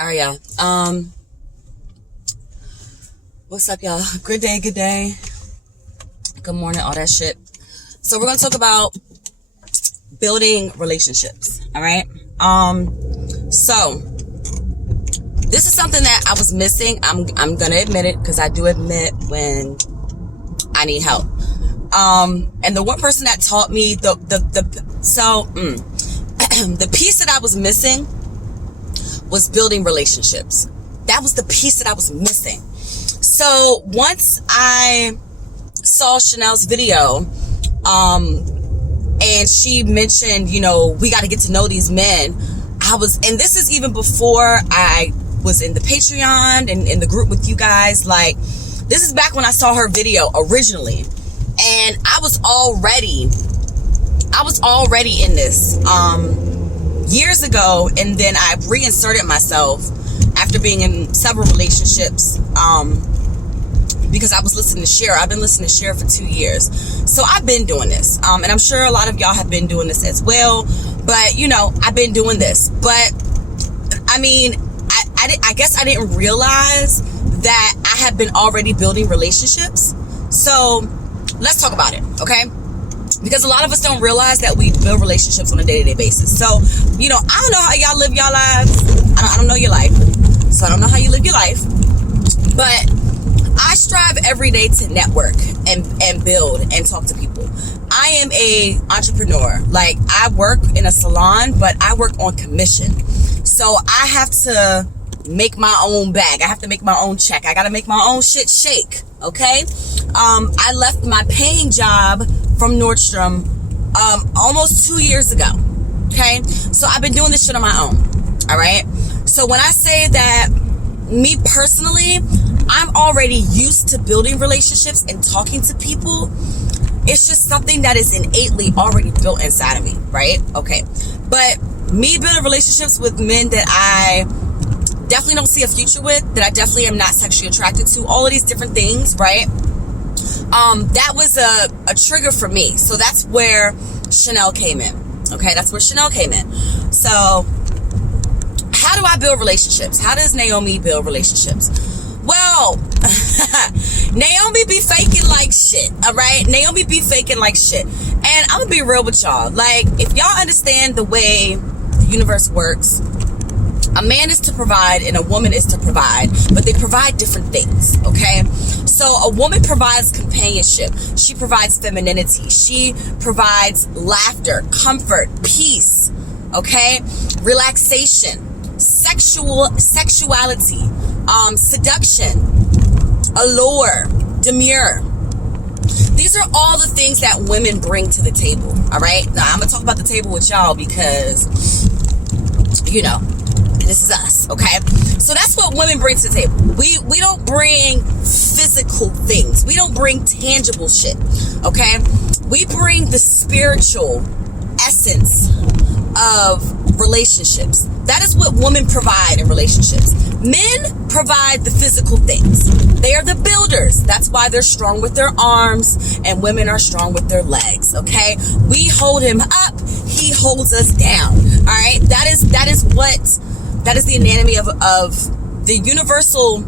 All right, y'all. What's up, y'all? Good day, good morning, all that shit. So we're gonna talk about building relationships. All right. So this is something that I was missing. I'm gonna admit it, because I do admit when I need help. And the one person that taught me the piece that I was missing was building relationships. That was the piece that I was missing. So once I saw Chanel's video, and she mentioned, we got to get to know these men. And this is even before I was in the Patreon and in the group with you guys. Like, this is back when I saw her video originally. And I was already in this, years ago, and then I reinserted myself after being in several relationships, because I was listening to Cher. I've been listening to Cher for 2 years. So I've been doing this. And I'm sure a lot of y'all have been doing this as well. But, I've been doing this. But, I guess I didn't realize that I had been already building relationships. So let's talk about it, okay? Because a lot of us don't realize that we build relationships on a day-to-day basis. So, I don't know how y'all live y'all lives. I don't know your life. So I don't know how you live your life. But I strive every day to network and build and talk to people. I am a entrepreneur. Like, I work in a salon, but I work on commission. So I have to make my own bag. I have to make my own check. I got to make my own shit shake. Okay? I left my paying job from Nordstrom almost 2 years ago. Okay? So I've been doing this shit on my own. All right? So when I say that, me personally, I'm already used to building relationships and talking to people. It's just something that is innately already built inside of me, right? Okay. But me building relationships with men that I definitely don't see a future with, that I definitely am not sexually attracted to, all of these different things, right? That was a trigger for me. So that's where Chanel came in. Okay, that's where Chanel came in. So how do I build relationships? How does Naomi build relationships? Well, Naomi be faking like shit, all right? Naomi be faking like shit. And I'm gonna be real with y'all. Like, if y'all understand the way the universe works, a man is to provide and a woman is to provide, but they provide different things, okay? So a woman provides companionship. She provides femininity. She provides laughter, comfort, peace, okay? Relaxation, sexuality, seduction, allure, demure. These are all the things that women bring to the table, all right? Now, I'm going to talk about the table with y'all because, this is us, okay? So that's what women bring to the table. We don't bring physical things. We don't bring tangible shit, okay? We bring the spiritual essence of relationships. That is what women provide in relationships. Men provide the physical things. They are the builders. That's why they're strong with their arms and women are strong with their legs, okay? We hold him up, he holds us down, all right? That is the anatomy of the universal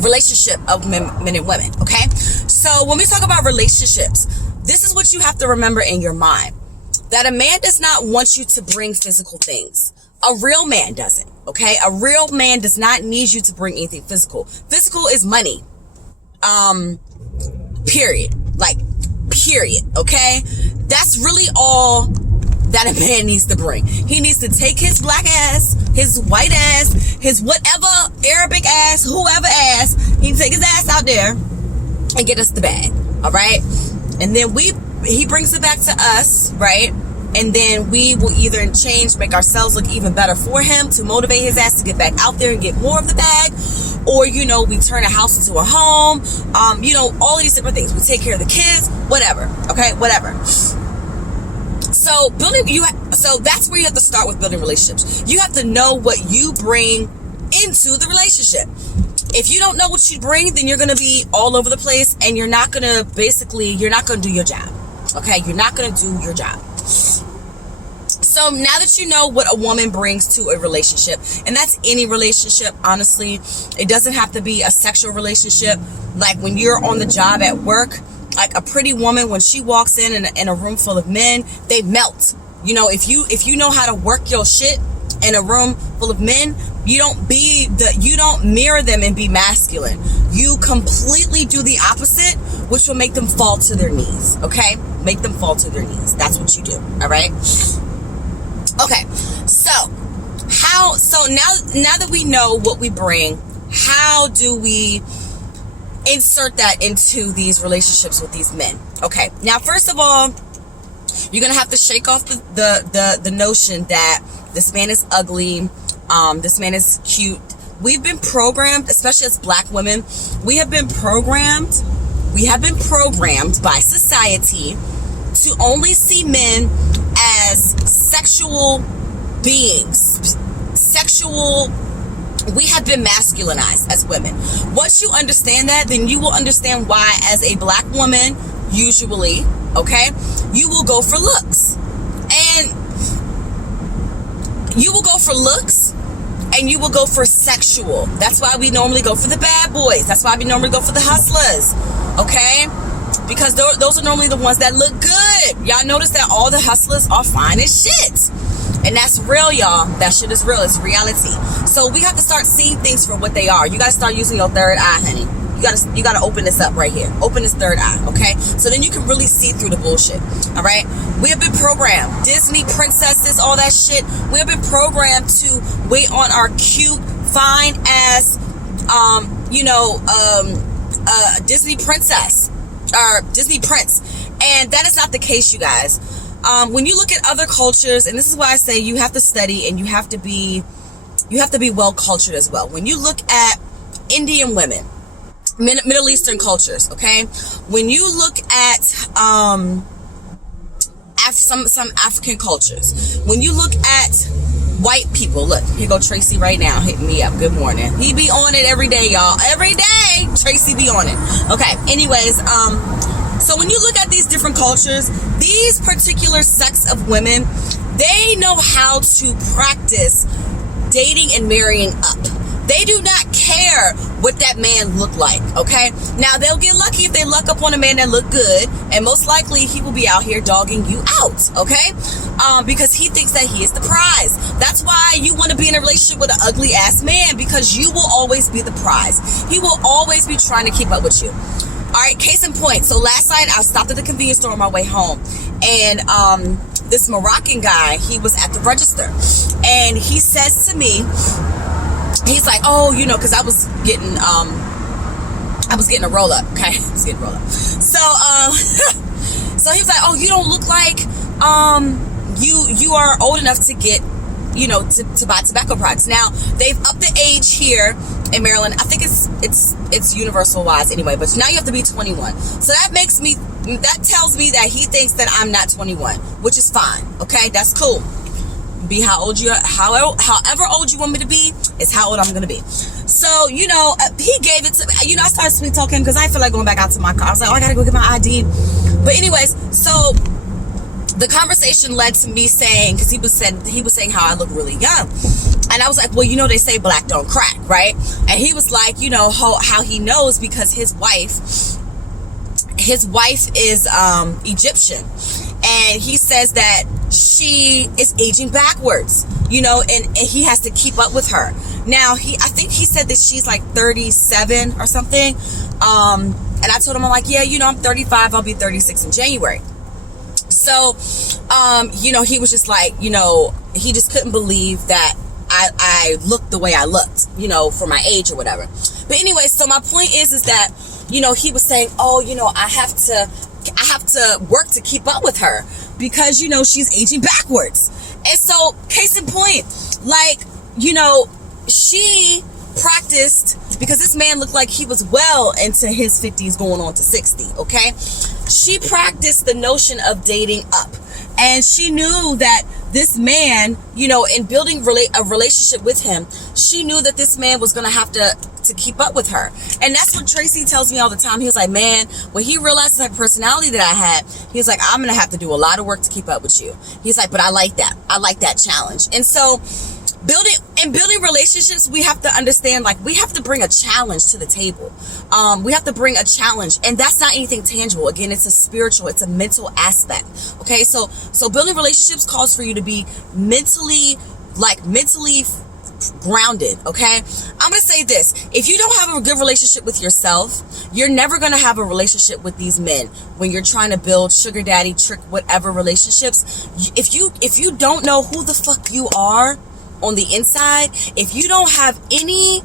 relationship of men and women, okay? So when we talk about relationships, this is what you have to remember in your mind. That a man does not want you to bring physical things. A real man doesn't, okay? A real man does not need you to bring anything physical. Physical is money. Period. Like, period, okay? That's really all that a man needs to bring. He needs to take his black ass, his white ass, his whatever, Arabic ass, whoever ass, he can take his ass out there and get us the bag, all right? And then he brings it back to us, right? And then we will either change, make ourselves look even better for him to motivate his ass to get back out there and get more of the bag. Or, we turn a house into a home. All of these different things. We take care of the kids, whatever. Okay, whatever. So that's where you have to start with building relationships. You have to know what you bring into the relationship. If you don't know what you bring, then you're going to be all over the place and you're not going to do your job. Okay, you're not going to do your job. So now that you know what a woman brings to a relationship, and that's any relationship, honestly, it doesn't have to be a sexual relationship. Like when you're on the job at work, like a pretty woman, when she walks in a room full of men, they melt. You know, if you know how to work your shit in a room full of men, you don't mirror them and be masculine. You completely do the opposite, which will make them fall to their knees. Okay? Make them fall to their knees. That's what you do. All right? Okay. So now that we know what we bring, how do we insert that into these relationships with these men? Okay. Now, first of all, you're gonna have to shake off the notion that this man is ugly, this man is cute. We've been programmed, especially as black women, we have been programmed by society to only see men as sexual beings. We have been masculinized as women. Once you understand that, then you will understand why, as a black woman, usually, okay, you will go for looks. And you will go for looks and you will go for sexual. That's why we normally go for the bad boys. That's why we normally go for the hustlers, okay? Because those are normally the ones that look good. Y'all notice that all the hustlers are fine as shit. And that's real, y'all. That shit is real. It's reality. So we have to start seeing things for what they are. You gotta start using your third eye, honey. You gotta open this up right here. Open this third eye, okay? So then you can really see through the bullshit. All right? We have been programmed. Disney princesses, all that shit. We have been programmed to wait on our cute, fine ass, Disney princess or Disney prince. And that is not the case, you guys. When you look at other cultures, and this is why I say you have to study and you have to be well cultured as well. When you look at Indian women, Middle Eastern cultures, okay? When you look at some African cultures, when you look at white people, look, here go Tracy right now hitting me up. Good morning. He be on it every day, y'all. Every day, Tracy be on it. Okay, anyways, so when you look at these different cultures, these particular sects of women, they know how to practice dating and marrying up. They do not care what that man look like, okay? Now, they'll get lucky if they luck up on a man that look good, and most likely he will be out here dogging you out, okay? Because he thinks that he is the prize. That's why you want to be in a relationship with an ugly ass man, because you will always be the prize. He will always be trying to keep up with you. All right, case in point. So last night I stopped at the convenience store on my way home, and this Moroccan guy, he was at the register, and he says to me, he's like, oh, you know, because I was getting a roll up, okay? I was getting a roll up. So so he was like, oh, you don't look like you are old enough to get, you know, to buy tobacco products. Now, they've upped the age here in Maryland. I think it's universal wise anyway, but now you have to be 21. So that tells me that he thinks that I'm not 21, which is fine. Okay, that's cool. Be however old you want me to be is how old I'm gonna be. So, you know, he gave it to me. You know, I started sweet talking because I feel like going back out to my car. I was like, oh, I gotta go get my ID. But anyways, so the conversation led to me saying, because he was saying how I look really young, and I was like, well, you know, they say black don't crack, right? And he was like, you know, how he knows, because his wife is Egyptian, and he says that she is aging backwards, you know, and he has to keep up with her. Now, I think he said that she's like 37 or something, and I told him, I'm like, yeah, you know, I'm 35, I'll be 36 in January. So, you know, he was just like, you know, he just couldn't believe that I looked the way I looked, you know, for my age or whatever. But anyway, so my point is that, you know, he was saying, oh, you know, I have to work to keep up with her because, you know, she's aging backwards. And so, case in point, like, you know, she practiced, because this man looked like he was well into his 50s going on to 60, okay? She practiced the notion of dating up. And she knew that this man, you know, in building a relationship with him, she knew that this man was going to have to keep up with her. And that's what Tracy tells me all the time. He was like, man, when he realized the type of personality that I had, he was like, I'm going to have to do a lot of work to keep up with you. He's like, but I like that. I like that challenge. And so building relationships, we have to understand, like, we have to bring a challenge to the table. We have to bring a challenge, and that's not anything tangible. Again, it's a spiritual, it's a mental aspect. Okay, so building relationships calls for you to be mentally grounded. Okay, I'm gonna say this: if you don't have a good relationship with yourself, you're never gonna have a relationship with these men. When you're trying to build sugar daddy, trick, whatever relationships, if you don't know who the fuck you are on the inside, if you don't have any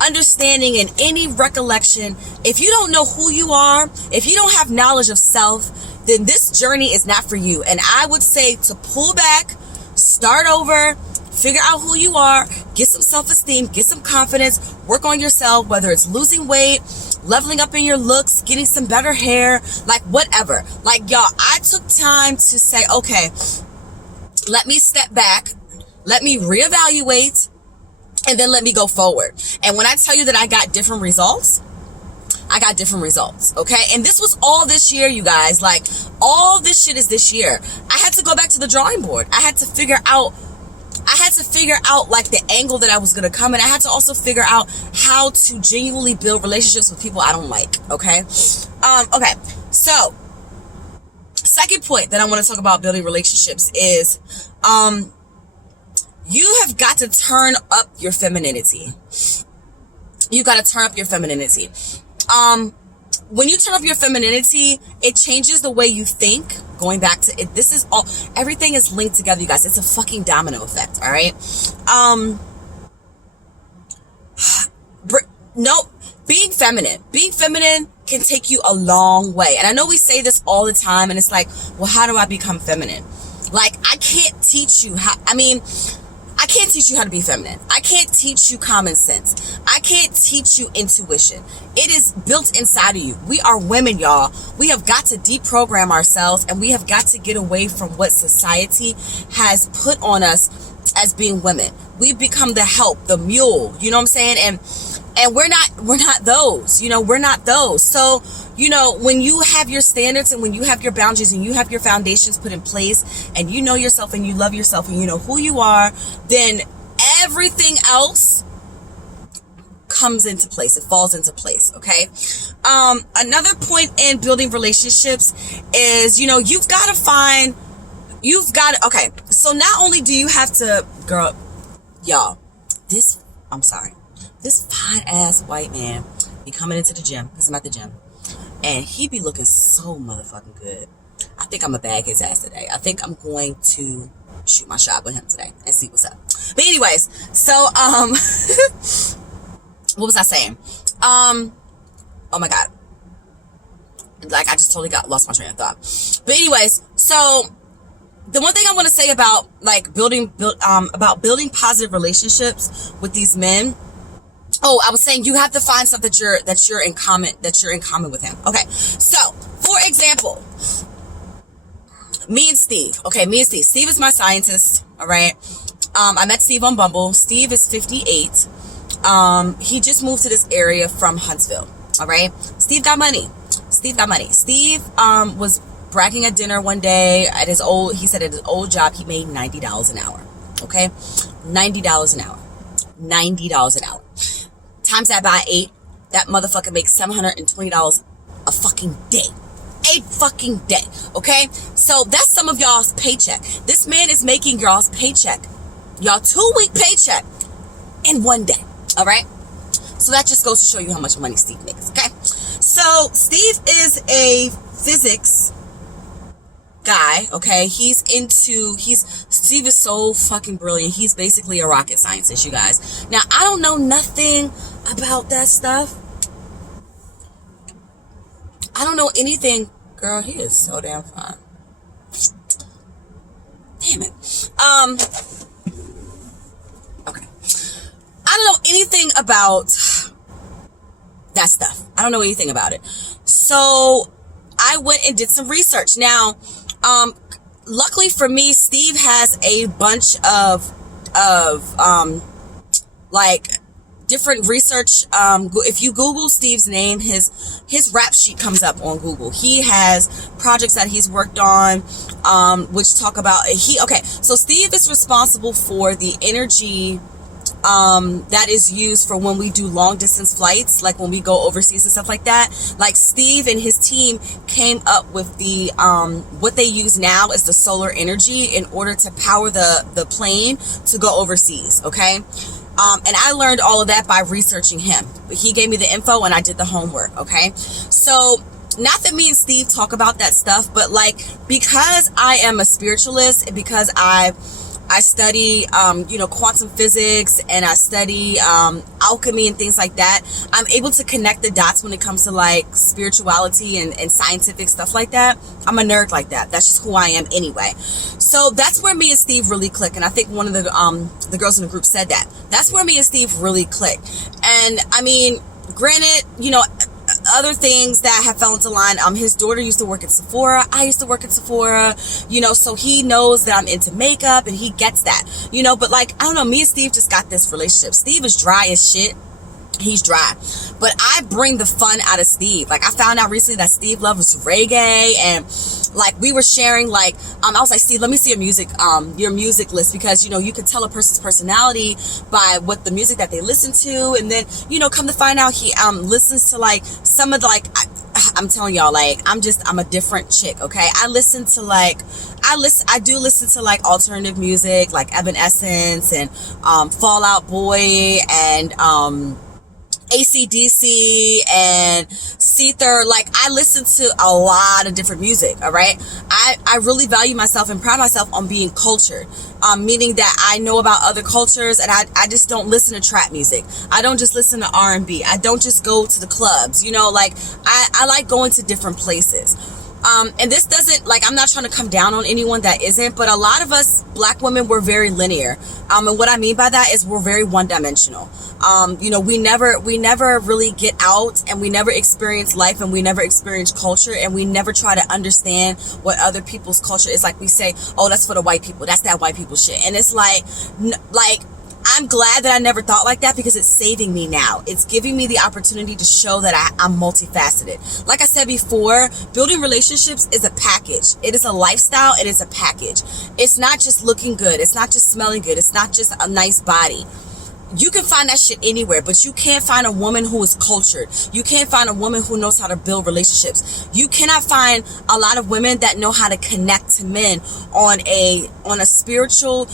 understanding and any recollection, if you don't know who you are, if you don't have knowledge of self, then this journey is not for you. And I would say to pull back, start over, figure out who you are, get some self-esteem, get some confidence, work on yourself, whether it's losing weight, leveling up in your looks, getting some better hair, like whatever. Like, y'all, I took time to say, okay, let me step back, let me reevaluate, and then let me go forward. And when I tell you that I got different results, I got different results, okay? And this was all this year, you guys. Like, all this shit is this year. I had to go back to the drawing board. I had to figure out like the angle that I was going to come in. I had to also figure out how to genuinely build relationships with people I don't like, okay? Okay, so second point that I want to talk about building relationships is, you have got to turn up your femininity. You got to turn up your femininity. When you turn up your femininity, it changes the way you think. Going back to it, this is all, everything is linked together, you guys. It's a fucking domino effect, all right? Being feminine can take you a long way. And I know we say this all the time, and it's like, well, how do I become feminine? Like, I can't teach you how, I can't teach you how to be feminine. I can't teach you common sense. I can't teach you intuition. It is built inside of you. We are women, y'all. We have got to deprogram ourselves, and we have got to get away from what society has put on us as being women. We've become the help, the mule, you know what I'm saying? And we're not those, you know, we're not those. So, you know, when you have your standards and when you have your boundaries and you have your foundations put in place and you know yourself and you love yourself and you know who you are, then everything else comes into place. It falls into place. Okay. Another point in building relationships is, you know, okay. So not only do you have to, girl, y'all, this fine ass white man be coming into the gym, because I'm at the gym, and he be looking so motherfucking good. I think I'm gonna bag his ass today. I think I'm going to shoot my shot with him today and see what's up. But anyways, so what was I saying? Oh my god, like I just totally lost my train of thought. But anyways, so the one thing I want to say about like building positive relationships with these men. Oh, I was saying you have to find something that you're in common with him. Okay. So, for example, me and Steve. Okay, me and Steve. Steve is my scientist. All right. I met Steve on Bumble. Steve is 58. He just moved to this area from Huntsville. All right. Steve got money. Steve was bragging at dinner one day at his old job, he made $90 an hour. Okay. $90 an hour. $90 an hour. Times that by 8, that motherfucker makes $720 a fucking day. A fucking day. Okay? So that's some of y'all's paycheck. This man is making y'all's paycheck. Y'all 2-week paycheck in one day. Alright? So that just goes to show you how much money Steve makes. Okay? So Steve is a physics guy, okay? Steve is so fucking brilliant. He's basically a rocket scientist, you guys. Now, I don't know nothing about that stuff. I don't know anything. Girl, he is so damn fine. Damn it. Okay. I don't know anything about that stuff. I don't know anything about it. So, I went and did some research. Now, luckily for me, Steve has a bunch of like different research. If you Google Steve's name, his rap sheet comes up on Google. He has projects that he's worked on, which talk about so Steve is responsible for the energy that is used for when we do long distance flights, like when we go overseas and stuff like that. Like Steve and his team came up with the what they use now is the solar energy in order to power the plane to go overseas. Okay. And I learned all of that by researching him. He gave me the info and I did the homework. Okay. So not that me and Steve talk about that stuff, but like, because I am a spiritualist and because I study, quantum physics, and I study alchemy and things like that, I'm able to connect the dots when it comes to like spirituality and scientific stuff like that. I'm a nerd like that. That's just who I am anyway. So that's where me and Steve really click. And I think one of the girls in the group said that. That's where me and Steve really click. And I mean, granted, other things that have fell into line. His daughter used to work at Sephora. I used to work at Sephora, so he knows that I'm into makeup and he gets that, but like, I don't know, me and Steve just got this relationship. Steve is dry as shit. He's dry, but I bring the fun out of Steve. Like, I found out recently that Steve loves reggae, and like we were sharing, like, I was like, Steve, let me see your music list, because you can tell a person's personality by what the music that they listen to. And then come to find out, he listens to like some of the, like, I'm telling y'all, like, I'm a different chick. Okay, I do listen to like alternative music, like Evanescence and Fall Out Boy and AC/DC and Seether. Like, I listen to a lot of different music. All right, I really value myself and pride myself on being cultured, meaning that I know about other cultures, and I just don't listen to trap music. I don't just listen to R&B. I don't just go to the clubs. Like, I like going to different places. And this doesn't, like, I'm not trying to come down on anyone that isn't, but a lot of us black women, we're very linear. And what I mean by that is we're very one-dimensional. We never really get out, and we never experience life, and we never experience culture, and we never try to understand what other people's culture is. Like, we say, oh, that's for the white people. That's that white people shit. And it's like, I'm glad that I never thought like that, because it's saving me now. It's giving me the opportunity to show that I'm multifaceted. Like I said before, building relationships is a package. It is a lifestyle. It is a package. It's not just looking good. It's not just smelling good. It's not just a nice body. You can find that shit anywhere, but you can't find a woman who is cultured. You can't find a woman who knows how to build relationships. You cannot find a lot of women that know how to connect to men on a spiritual,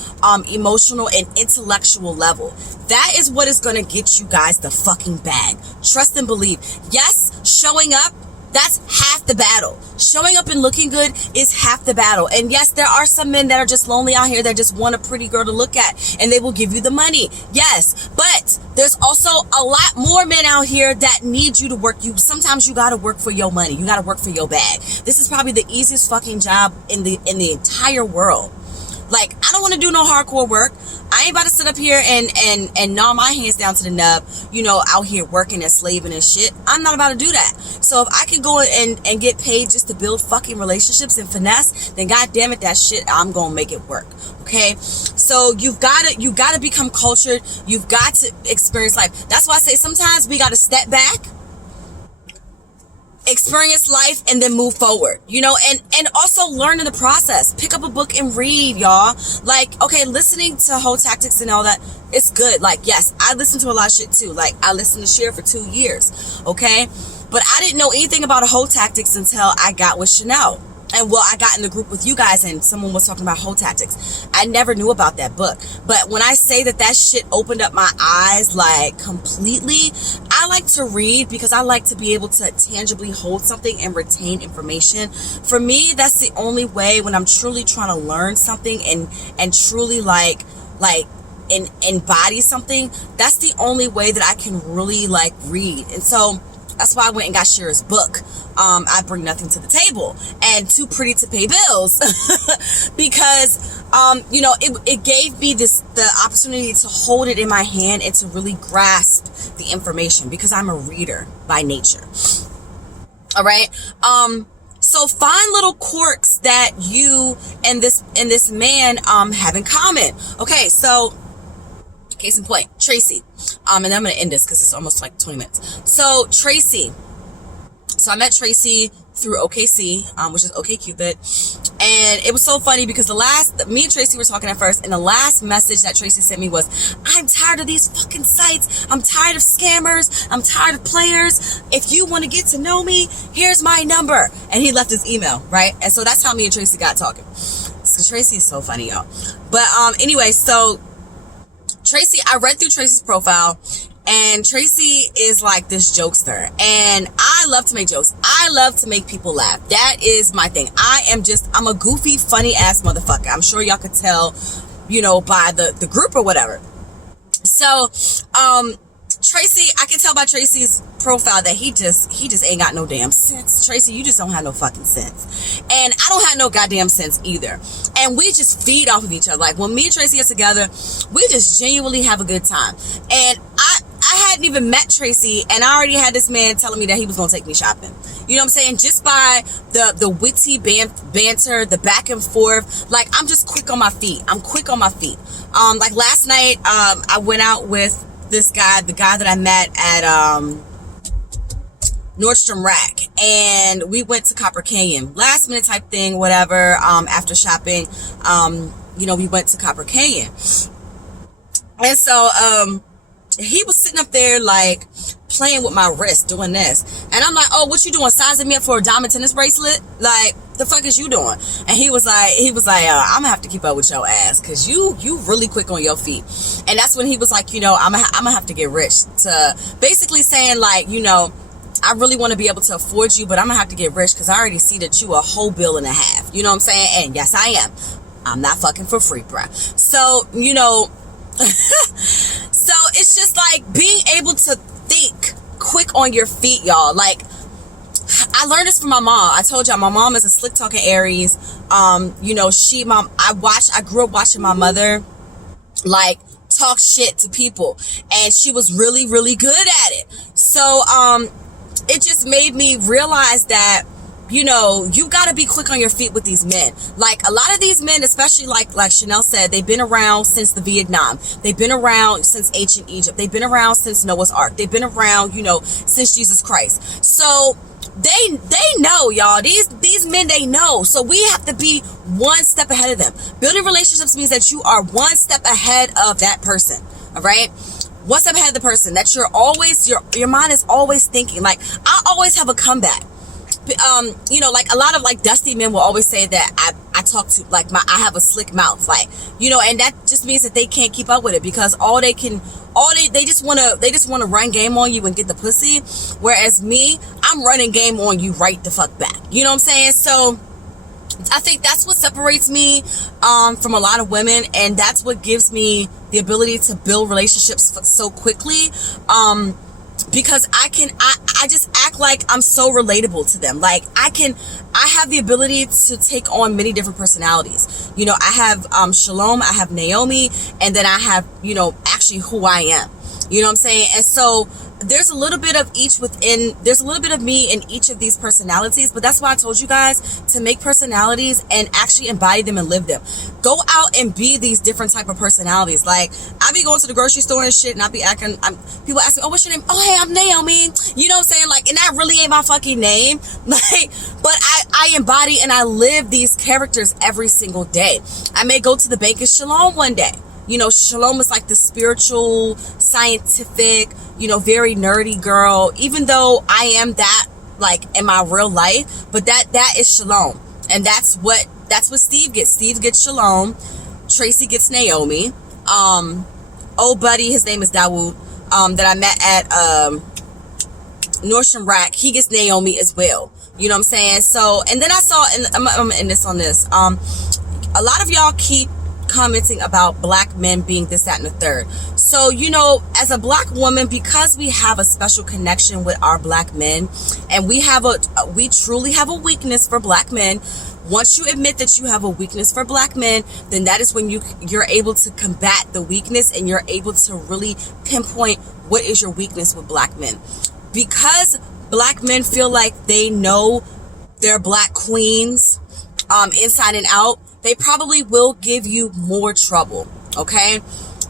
emotional, and intellectual level. That is what is going to get you guys the fucking bag. Trust and believe. Yes, showing up, that's half the battle. Showing up and looking good is half the battle. And yes, there are some men that are just lonely out here that just want a pretty girl to look at, and they will give you the money. Yes, but there's also a lot more men out here that need you to work. Sometimes you gotta work for your money. You gotta work for your bag. This is probably the easiest fucking job in the entire world. Like, I don't want to do no hardcore work. I ain't about to sit up here and gnaw my hands down to the nub, out here working and slaving and shit. I'm not about to do that. So if I can go and get paid just to build fucking relationships and finesse, then god damn it, that shit, I'm gonna make it work. Okay? So you gotta become cultured. You've got to experience life. That's why I say sometimes we gotta step back, experience life, and then move forward, and also learn in the process. Pick up a book and read, y'all. Like, okay, listening to Whole Tactics and all that, it's good. Like, yes, I listen to a lot of shit too. Like, I listened to Cher for 2 years, okay? But I didn't know anything about a Whole Tactics until I got with Chanel. And I got in the group with you guys, and someone was talking about Whole Tactics. I never knew about that book. But when I say that shit opened up my eyes, like, completely, I like to read because I like to be able to tangibly hold something and retain information. For me, that's the only way when I'm truly trying to learn something and truly like embody something. That's the only way that I can really like read. And so that's why I went and got Cher's book. I Bring Nothing to the Table, and Too Pretty to Pay Bills, because it gave me the opportunity to hold it in my hand and to really grasp the information, because I'm a reader by nature. All right. So So find little quirks that you and this man have in common. Okay, so case in point, Tracy. And then I'm gonna end this because it's almost like 20 minutes. So Tracy. So I met Tracy through OKC, which is OkCupid. And it was so funny because me and Tracy were talking at first, and the last message that Tracy sent me was, I'm tired of these fucking sites. I'm tired of scammers. I'm tired of players. If you want to get to know me, here's my number. And he left his email, right? And so that's how me and Tracy got talking. So Tracy is so funny, y'all. But anyway, so Tracy, I read through Tracy's profile, and Tracy is like this jokester, and I love to make jokes. I love to make people laugh. That is my thing. I'm a goofy, funny ass motherfucker. I'm sure y'all could tell, by the group or whatever. So, Tracy, I can tell by Tracy's profile that he just ain't got no damn sense. Tracy, you just don't have no fucking sense. And I don't have no goddamn sense either. And we just feed off of each other. Like when me and Tracy are together, we just genuinely have a good time. And I hadn't even met Tracy, and I already had this man telling me that he was going to take me shopping. You know what I'm saying? Just by the witty banter, the back and forth. Like, I'm just quick on my feet. I'm quick on my feet. Like last night, I went out with this guy, the guy that I met at Nordstrom Rack, and we went to Copper Canyon. Last minute type thing, whatever. After shopping, we went to Copper Canyon. And so, he was sitting up there like playing with my wrist, doing this, and I'm like, oh, what you doing, sizing me up for a diamond tennis bracelet? Like, the fuck is you doing? And he was like, I'm gonna have to keep up with your ass, cause you really quick on your feet. And that's when he was like, I'm gonna have to get rich, to basically saying like, I really want to be able to afford you, but I'm gonna have to get rich because I already see that you a whole bill and a half. You know what I'm saying? And yes, I am. I'm not fucking for free, bruh. So, so it's just like being able to think quick on your feet, y'all. Like, I learned this from my mom. I told y'all my mom is a slick talking Aries. I grew up watching my mother like talk shit to people, and she was really, really good at it. So it just made me realize that you got to be quick on your feet with these men. Like, a lot of these men, especially like Chanel said, they've been around since the Vietnam. They've been around since ancient Egypt. They've been around since Noah's Ark. They've been around, since Jesus Christ. So they know, y'all. These men, they know. So we have to be one step ahead of them. Building relationships means that you are one step ahead of that person. All right? One step ahead of the person. That you're always, your mind is always thinking. Like, I always have a comeback. Like a lot of like dusty men will always say that I talk to like I have a slick mouth, like, and that just means that they can't keep up with it, because they just want to run game on you and get the pussy. Whereas me, I'm running game on you right the fuck back. You know what I'm saying? So I think that's what separates me from a lot of women, and that's what gives me the ability to build relationships so quickly. Because I just act like I'm so relatable to them. Like, I have the ability to take on many different personalities. I have Shalom, I have Naomi, and then I have, actually who I am. You know what I'm saying? And so there's a little bit of there's a little bit of me in each of these personalities, but that's why I told you guys to make personalities and actually embody them and live them. Go out and be these different type of personalities. Like, I be going to the grocery store and shit, and I be acting, people ask me, oh, what's your name? Oh, hey, I'm Naomi. You know what I'm saying? Like, and that really ain't my fucking name. Like, but I embody and I live these characters every single day. I may go to the bank as Shalom one day. Shalom is like the spiritual, scientific, very nerdy girl, even though I am that, like, in my real life, but that is Shalom. And that's what Steve gets. Steve gets Shalom. Tracy gets Naomi. Old buddy, his name is Dawood, that I met at, Nordstrom Rack. He gets Naomi as well. You know what I'm saying? So, and then I saw, and I'm gonna end this on this. A lot of y'all keep commenting about black men being this, that, and the third. So, as a black woman, because we have a special connection with our black men, and we truly have a weakness for black men. Once you admit that you have a weakness for black men, then that is when you're able to combat the weakness, and you're able to really pinpoint what is your weakness with black men. Because black men feel like they know they're black queens, inside and out, they probably will give you more trouble, okay?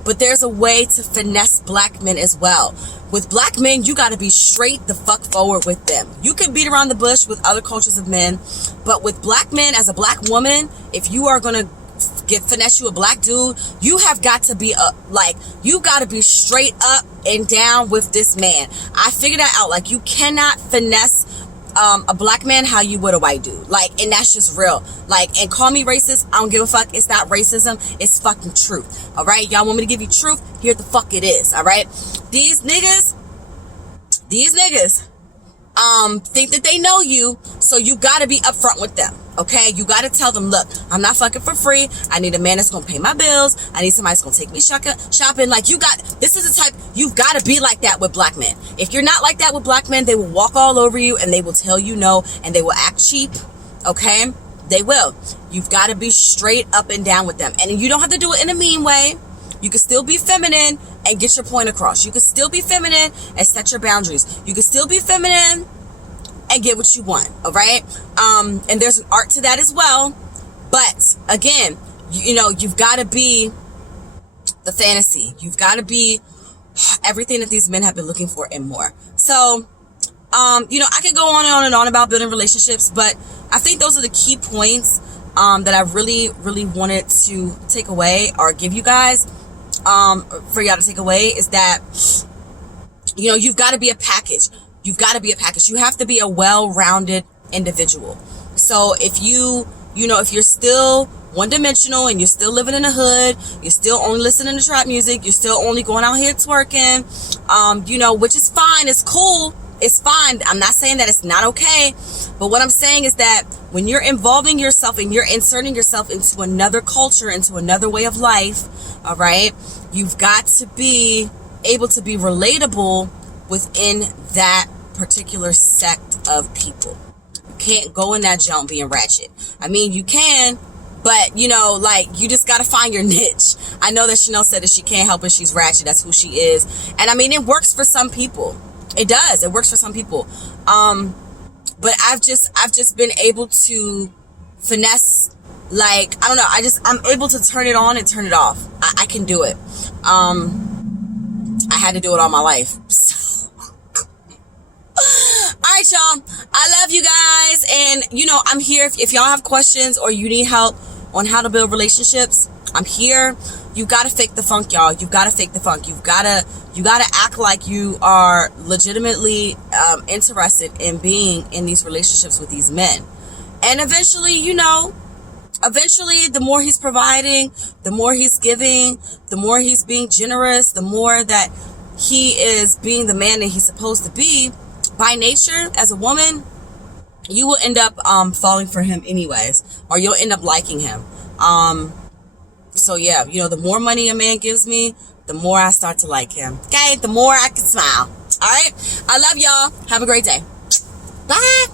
But there's a way to finesse black men as well. With black men, you got to be straight the fuck forward with them. You can beat around the bush with other cultures of men, but with black men, as a black woman, if you are going to finesse you a black dude, you have got to be you got to be straight up and down with this man. I figured that out. Like, you cannot finesse a black man how you would a white dude. Like, and that's just real. Like, and call me racist, I don't give a fuck. It's not racism, it's fucking truth. All right, y'all want me to give you truth? Here the fuck it is. All right, these niggas think that they know you, so you gotta be upfront with them. Okay, you gotta tell them, look, I'm not fucking for free. I need a man that's gonna pay my bills. I need somebody that's gonna take me shopping. Like, this is the type, you've gotta be like that with black men. If you're not like that with black men, they will walk all over you and they will tell you no, and they will act cheap. Okay, they will. You've gotta be straight up and down with them, and you don't have to do it in a mean way. You can still be feminine and get your point across. You can still be feminine and set your boundaries. You can still be feminine and get what you want, all right? And there's an art to that as well. But again, you've got to be the fantasy. You've got to be everything that these men have been looking for and more. So, I could go on and on about building relationships, but I think those are the key points that I really, really wanted to take away or give you guys, for y'all to take away, is that, you've got to be a package. You've got to be a package. You have to be a well-rounded individual. So if if you're still one-dimensional and you're still living in the hood, you're still only listening to trap music, you're still only going out here twerking, which is fine. It's cool. It's fine. I'm not saying that it's not okay. But what I'm saying is that when you're involving yourself and you're inserting yourself into another culture, into another way of life, all right, you've got to be able to be relatable within that particular sect of people. You can't go in that jump being ratchet. I mean, you can, but you just gotta find your niche. I know that Chanel said that she can't help it, she's ratchet, that's who she is. And I mean, it works for some people. It does, it works for some people. But I've just been able to finesse, I don't know, I'm able to turn it on and turn it off. I can do it. I had to do it all my life. Alright, y'all, I love you guys, and I'm here if y'all have questions or you need help on how to build relationships. I'm here. You gotta fake the funk, y'all. You gotta fake the funk. You gotta act like you are legitimately interested in being in these relationships with these men. And eventually, the more he's providing, the more he's giving, the more he's being generous, the more that he is being the man that he's supposed to be, by nature, as a woman, you will end up falling for him anyways, or you'll end up liking him. So yeah, the more money a man gives me, the more I start to like him. Okay, the more I can smile. All right, I love y'all. Have a great day. Bye.